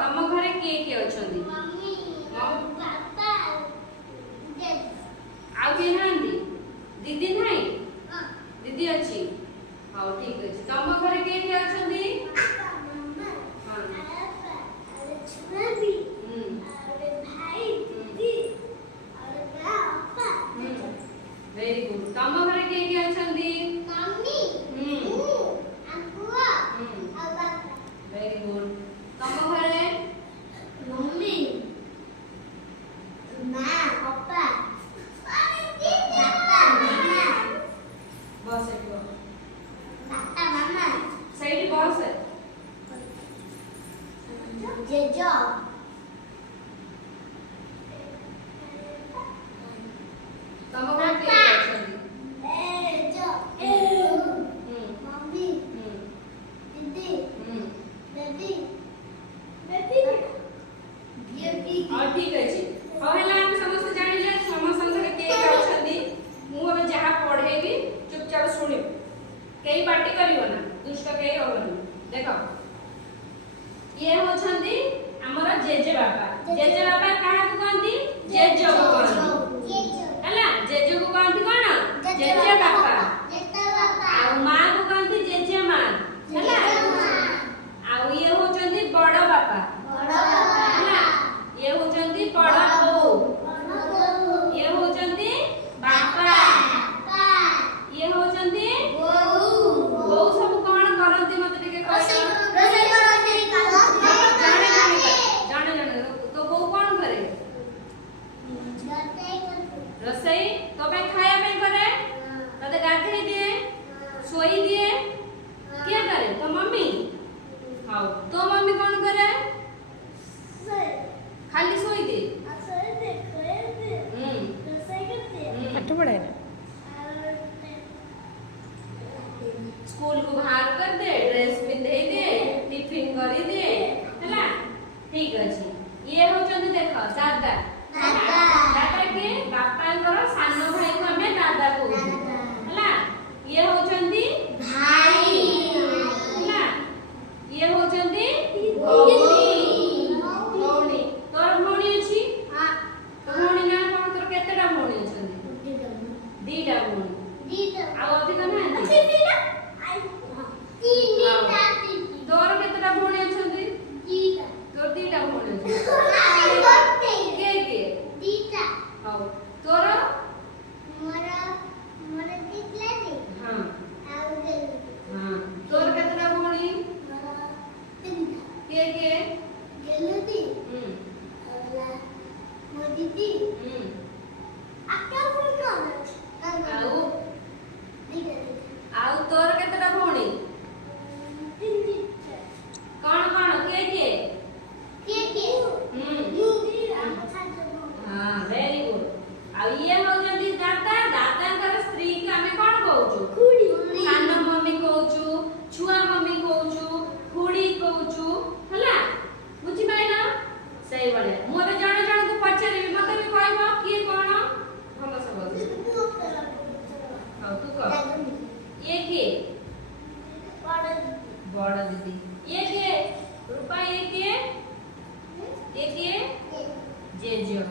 तम घरे किए अछंदी मम्मी पापा जेज आ के नांदी दीदी नहीं हां दीदी अच्छी हां ठीक अछि तम घरे किए अछंदी पापा मम्मा हां पापा अरे छुआ भी अरे भाई दीदी अरे पापा वेरी गुड तम घरे किए अछंदी मम्मी अपुआ पापा वेरी गुड तम घरे मम्मी मां पापा पापा मम्मा बस एठो पापा मम्मा सही बस जेजो तम घरे किए अछंदी मम्मी दीदी बेबी और ठीक अछि पहला हम समस्त जानिले समस्त घरे के अछंदी मु अब जहा पढेबी चुपचाप सुनियो केई पार्टी करियो ना दुष्ट केई होबनी देखो ये होछंदी हमर जेजे बापा काहा को कहंती जेजो को कहंती हला जेजो को कहंती कोन जेजे बापा आ मां को कहंती जेजे मां हला आ ये होछंदी बड़ बापा हला ये होछंदी बड़ बो ये होछंदी बापा ये होछंदी बो सब कोन करंती मते टिके जाने तो बो कोन करे रसोई तो पे खाया पे करे तते गाधे दिए सोई दिए क्या करे तो मम्मी हां तो मम्मी कोन करे खाली सोई दे पाठ पढ़ाए ना स्कूल को बाहर कर दे ड्रेस पिंधे दे टिफिन करी दे हला ठीक अछि ये होचंदी देखो दादा दादा के बापा करो सानो भाई को हमें दादा कहू हला ये होचंदी भाई हला ये होचंदी भौणी तोर भौणी अछि हां तो भौणी ना कोन तोर केतेटा भौणी अछंदी दीटा भौणी आ अधिक नांदी तोर केतेटा भौणी अछंदी तोर दीटा भौणी अछंदी के हां तोर हां हां तोर केतेटा भौणी के आउ तोर केतेटा भौणी कोन कोन के हां वेरी गुड आ ये हो जदी दादा कर स्त्री के हमें कोन कहूछु सानो मम्मी कहूछु छुआ मम्मी कहूछु खुड़ी कहूछु हला बुझी पाइना सही बळे मोरे जण जण को पछरे मते भी कहबो की कोन भलो से बोल हां तू कह ये के बड़ दीदी ये के रूपा ये के जेजो